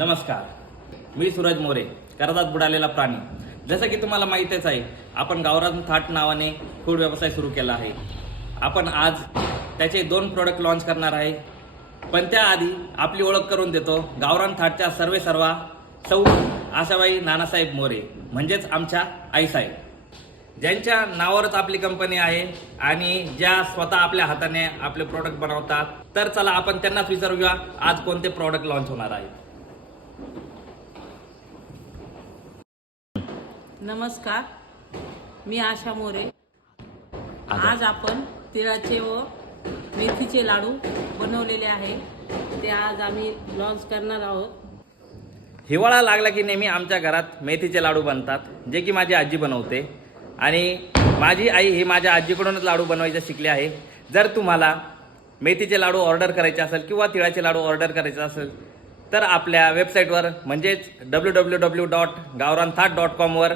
नमस्कार, मी सूरज मोरे, कर्जात बुडालेला प्राणी. जसं की तुम्हाला माहितीच आहे, आपण गावरान थाट नावाने फूड व्यवसाय सुरू केला आहे. आपण आज त्याचे 2 प्रोडक्ट लॉन्च करणार आहे. पण त्याआधी आपली ओळख करून देतो. गावरान थाटच्या सर्वा सौ आशाबाई नानासाहेब मोरे, म्हणजेच आमच्या आईसाहेब, ज्यांच्या नावावरच आपली कंपनी आहे आणि ज्या स्वतः आपल्या हाताने आपले प्रोडक्ट बनवतात. तर चला आपण त्यांनाच विचारूया आज कोणते प्रोडक्ट लॉन्च होणार आहे. नमस्कार, मी आशा मोरे. आज आपण तिळाचे व मेथीचे लाडू बनवलेले आहे, ते आज आम्ही लॉन्च करणार आहोत. हिवाळा लागला की नेहमी आमच्या घरात मेथीचे लाडू बनतात, जे की माझी आजी बनवते आणि माझी आई ही माझ्या आजीकडूनच लाडू बनवायचे शिकले आहे. जर तुम्हाला मेथीचे लाडू ऑर्डर करायचे असेल किंवा तिळाचे लाडू ऑर्डर करायचे असेल तर आपल्या वेबसाईटवर म्हणजेच www.gawranthat.com वर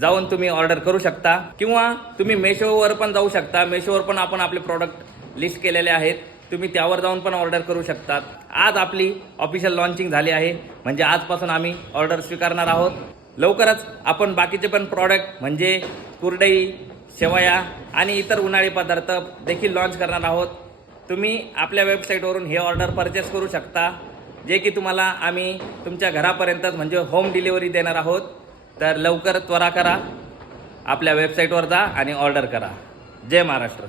जाऊन तुम्ही ऑर्डर करू शकता किंवा तुम्ही मेशोवर पण जाऊ शकता. मेशोवर पण आपण आपले प्रोडक्ट लिस्ट केलेले आहेत, तुम्ही त्यावर जाऊन पण ऑर्डर करू शकतात. आज आपली ऑफिशियल लॉन्चिंग झाली आहे, म्हणजे आजपासून आम्ही ऑर्डर स्वीकारणार आहोत. लवकरच आपण बाकीचे पण प्रॉडक्ट म्हणजे कुरडई, शेवया आणि इतर उन्हाळी पदार्थ देखील लॉन्च करणार आहोत. तुम्ही आपल्या वेबसाईटवरून हे ऑर्डर परचेस करू शकता, जे की तुम्हाला आम्ही तुमच्या घरापर्यंतच म्हणजे होम डिलिव्हरी देणार आहोत. तर लवकर त्वरा करा, आपल्या वेबसाईटवर जा आणि ऑर्डर करा. जय महाराष्ट्र.